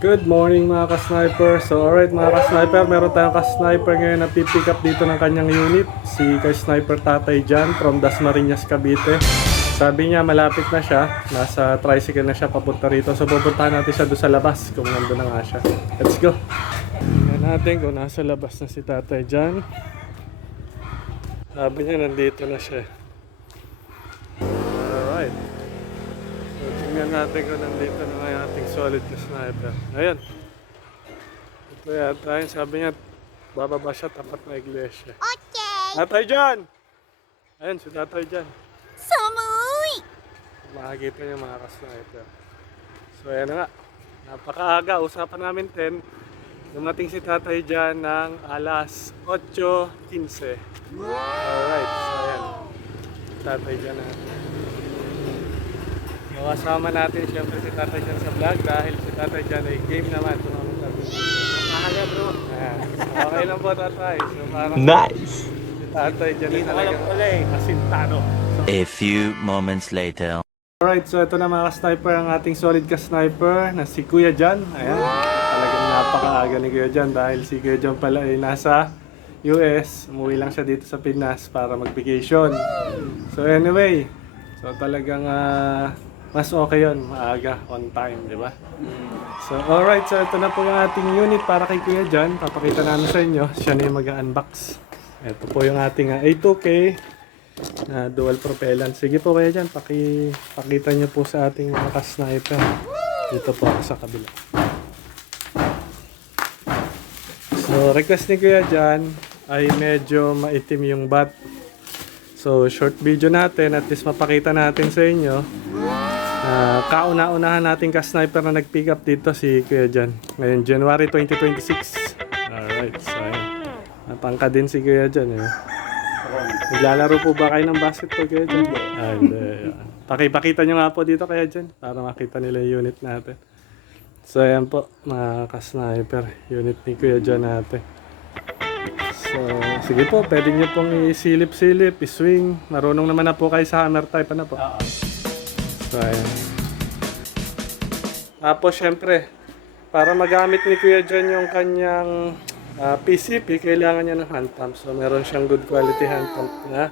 Good morning mga ka-sniper. So alright mga ka-sniper, meron tayong ka-sniper ngayon na pipick up dito ng kanyang unit. Si ka-sniper Tatay Jan from Dasmariñas, Cavite. Sabi niya malapit na siya, nasa tricycle na siya papunta rito. So pupuntahan natin siya doon sa labas kung nandun na nga siya. Let's go! Tingnan natin kung nasa labas na si Tatay Jan. Sabi niya nandito na siya. Alright. So, tingnan natin kung nandito na nga yung ating solid na sniper. Ayan. Ito yata yun. Sabi niya, bababa siya tapat na iglesia. Okay. Tatay Jan! Ayan, si Tatay Jan. Samoy! Makikita niyo mga ka-sniper. So, ayan na nga. Napakaaga. Usapan namin 10. Dumating si Tatay Jan ng alas 8:15. Alright. So, ayan. Tatay Jan natin. Kasama natin siyempre si Tatay Jan sa vlog dahil si Tatay Jan ay game naman. Mahalaga bro. Ayan. Okay lang po Tatay. So parang Nice! si Tatay Jan ay talagang asintado. A few moments later. Alright, so ito na mga sniper ang ating solid ka-sniper na si Kuya Jan. Ayan. Talagang napakaaga ni Kuya Jan dahil si Kuya Jan pala ay nasa US. Umuwi lang siya dito sa Pinas para mag-vacation. So anyway, so talagang mas okay yun, maaga, on time, di ba? So, alright, so ito na po yung ating unit para kay Kuya Jan. Papakita namin sa inyo, siya na yung mag-unbox. Ito po yung ating A2K na dual propellant. Sige po Kuya Jan, pakita nyo po sa ating mga ka-sniper. Dito po ako sa kabila. So, request ni Kuya Jan ay medyo maitim yung bat. So, short video natin, at least mapakita natin sa inyo. Kauna-unahan natin ka-sniper na nag-pick up dito si Kuya Jan. Ngayon, January 2026. Alright, so ayun. Napangka din si Kuya Jan. Eh. Naglalaro po ba kayo ng basketball, Kuya Jan? Hindi. Pakipakita nyo nga po dito, Kuya Jan, para makita nila yung unit natin. So, ayan po, mga ka-sniper. Unit ni Kuya Jan natin. So, sige po, pwede nyo pong isilip-silip, iswing. Marunong naman na po kayo sa hammer type, ano po? So, ayan. Tapos, syempre, para magamit ni Kuya Jan yung kanyang PCP, kailangan niya ng hand pump. So, meron siyang good quality hand pump na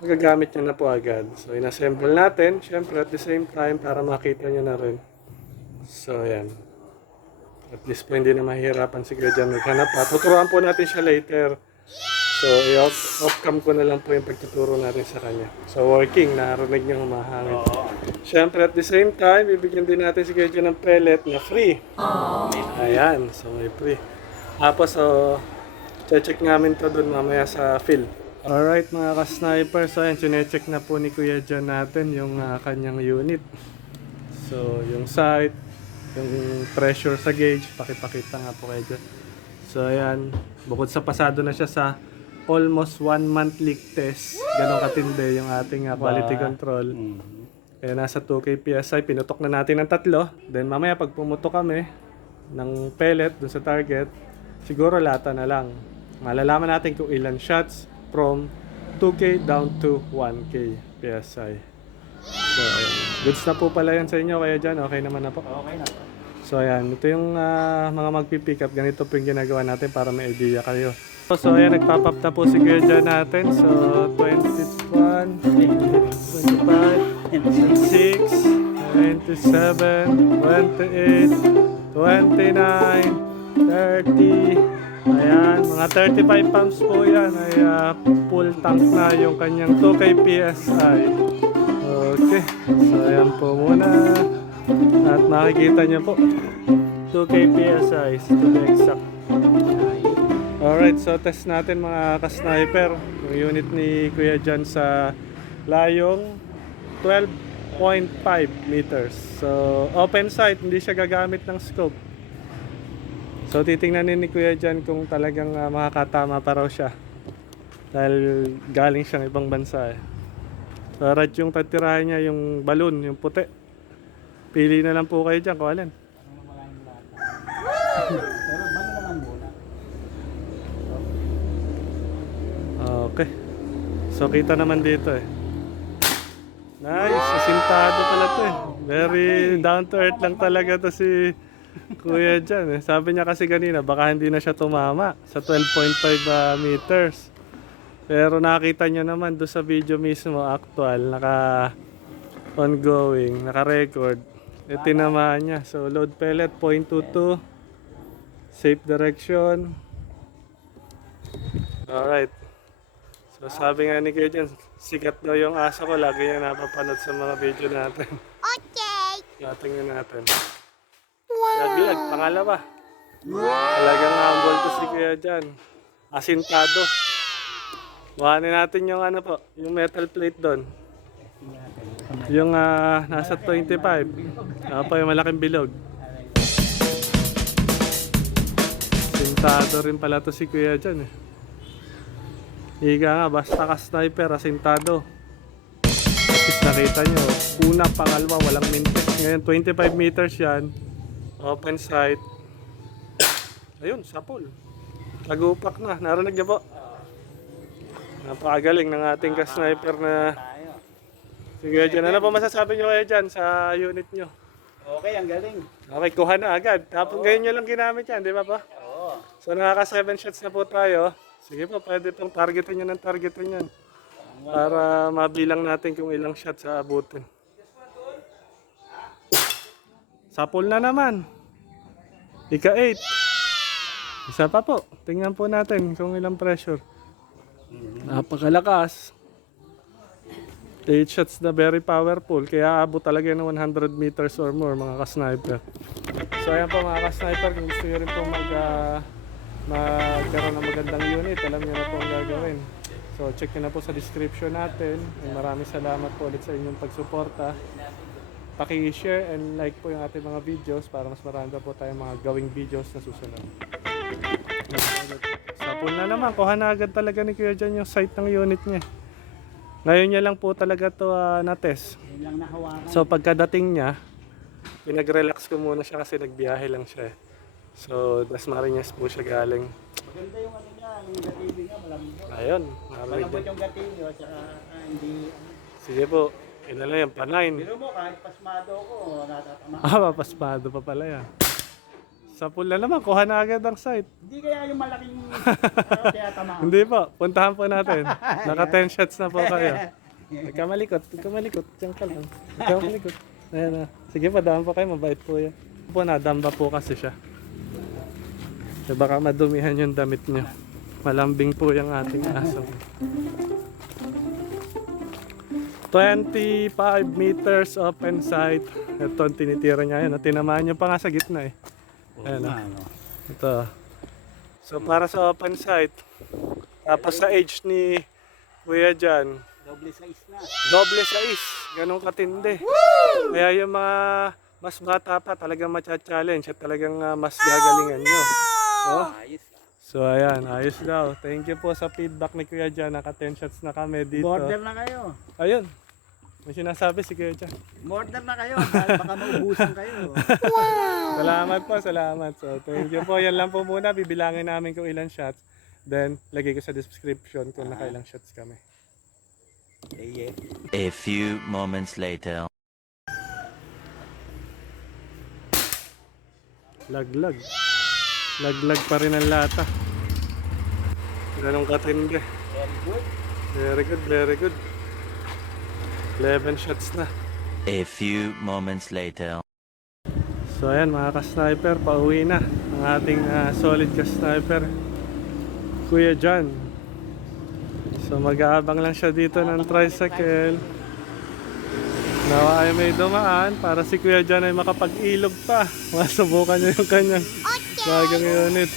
magagamit niya na po agad. So, inassemble natin, syempre, at the same time, para makita niyo na rin. So, ayan. At least po hindi na mahihirapan si Kuya Jan maghanap. Tuturuan po natin siya later. So, off-cam ko na lang po yung pagtuturo natin sa kanya. So, working, narinig niyo humahangin. Siyempre, at the same time, bibigyan din natin si Kuya Jan ng pellet na free. Ayan, so may free. Tapos, so, check namin to dun mamaya sa field. Alright mga ka-sniper, so ayan, sinecheck na po ni Kuya Jan natin yung kanyang unit. So, yung sight, yung pressure sa gauge, pakipakita nga po kayo dyan. So, ayan, bukod sa pasado na siya sa almost 1 month leak test, ganun katindi yung ating quality control. Kaya nasa 2K PSI, pinutok na natin ng 3. Then mamaya pag pumutok kami ng pellet dun sa target, siguro lata na lang. Malalaman natin kung ilan shots from 2K down to 1K PSI. So, ayan. Goods na po pala yan sa inyo, kaya dyan, okay naman na po. Okay na. So ayan, ito yung mga magpipick up. Ganito po yung ginagawa natin para may idea kayo. So ayan, nagpop-up na po si Kuya Jan natin. So 21, 25, 26, 27, 28, 29, 30. Ayan, mga 35 pumps po yan. Ay full tank na yung kanyang 2K PSI. Okay, so ayan po muna. At makikita nyo po 2K PSI to be exact. Alright, so test natin mga ka-sniper yung unit ni Kuya Jan sa layong 12.5 meters. So open sight, hindi siya gagamit ng scope. So titingnan ni Kuya Jan kung talagang makakatama pa raw siya dahil galing siyang ibang bansa eh. So right yung tatirahin niya yung balloon, yung puti. Pili na lang po kayo dyan kung alin. Pero bago naman muna. Okay. So kita naman dito eh. Nice, asintado pala to eh. Very down to earth lang talaga to si Kuya Jan, sabi niya kasi kanina, baka hindi na siya tumama sa 12.5 meters. Pero nakita niyo naman doon sa video mismo, actual, ongoing, naka-record. Tinamaan niya. So, load pellet, 0.22. Safe direction. Alright. So, sabi nga ni Kuya Jan, sikat daw yung aso ko. Lagi niya napapanood sa mga video natin. Okay. Tingnan natin. Laglag, pangalawa. Talagang humble to si Kuya Jan. Asintado. Buhanin natin yung ano po, yung metal plate doon. Yung nasa 25. Po, yung malaking bilog. Asintado rin pala to si Kuya Jan eh. Higa nga, basta ka sniper, asintado. Nakita nyo, una, pangalawa, walang mintes. Ngayon, 25 meters yan. Open sight. Ayun, sapol. Tagupak na. Narinig niyo po? Napakagaling ng ating ka-sniper na... Sige dyan. Ano po masasabi nyo kayo dyan sa unit nyo? Okay, ang galing. Okay, kuha na agad. Tapos ngayon nyo lang ginamit yan, di ba po? Oo. So nakaka 7 shots na po tayo. Sige po, pwede pong targetin nyo ng targetin yan. Para mabilang natin kung ilang shots sa abutin. Sapol na naman. Ika 8. Isa pa po. Tingnan po natin kung ilang pressure. Napakalakas. 8 shots na very powerful. Kaya abot talaga ng 100 meters or more mga ka-sniper. So ayan po mga ka-sniper. Kung gusto nyo rin po magkaroon ng magandang unit, alam nyo na po ang gagawin. So check nyo na po sa description natin. And maraming salamat po ulit sa inyong pagsuporta. Paki-share and like po yung ating mga videos para mas marami pa po tayong mga gawing videos na susunod. Sapol na naman, kuha na agad talaga ni Kuya Jan yung site ng unit niya. Ngayon niya lang po talaga to na-test. Yun lang nahawakan. So pagkadating niya, pinag-relax ko muna siya kasi nagbiyahe lang siya. So Dasmariñas po siya galing. Maganda yung ano niya, yung gatilyo niya, malambot. Ayun, narinig Malambot din. yung gatilyo, tsaka hindi... Sige po, ilan lang yan, pa-9. Pero mo, kahit pasmado ko, natatama. Papaspado pa pala yan. Sa pula naman, kuha na agad ang site. Hindi kaya yung malaking kaya tama. Hindi po, puntahan po natin. Naka 10 shots na po kayo. Nagkamalikot, diyan ka lang. Nagkamalikot. Ayan na. Sige pa, daan po kayo, mabait po yan. Po, nadamba po kasi siya. So, baka madumihan yung damit niyo. Malambing po yung ating aso. 25 meters open sight. Ito ang tinitira niya. Ayan, tinamaan niyo pa nga sa gitna eh. Ayan, ito. So para sa open sight, tapos sa age ni Kuya Jan, Doble size na. doble size, ganun katindi. Kaya yung mga mas bata pa talagang matcha-challenge at talagang mas gagalingan nyo. No? Ayos. So ayan, ayos daw. Thank you po sa feedback ni Kuya Jan. Naka 10 shots na kami dito. Border na kayo. Ayun, may sinasabi si Kuya Jan. Border na kayo. Dahil baka maubusan kayo. Salamat po, salamat. So, thank you po. Yan lang po muna. Bibilangin namin kung ilang shots. Then, lagay ko sa description kung nakailang shots kami. Yeah. A few moments later. Laglag. Laglag pa rin ang lata. Ganong katindi. Very good. Very good, very good. 11 shots na. A few moments later. So ayan mga ka-sniper, pauwi na ang ating solid ka-sniper Kuya Jan. So mag-aabang lang siya dito ng tricycle. Nawa ay may dumaan para si Kuya Jan ay makapag-ilog pa. Masubukan niya yung kanyang bagong unit.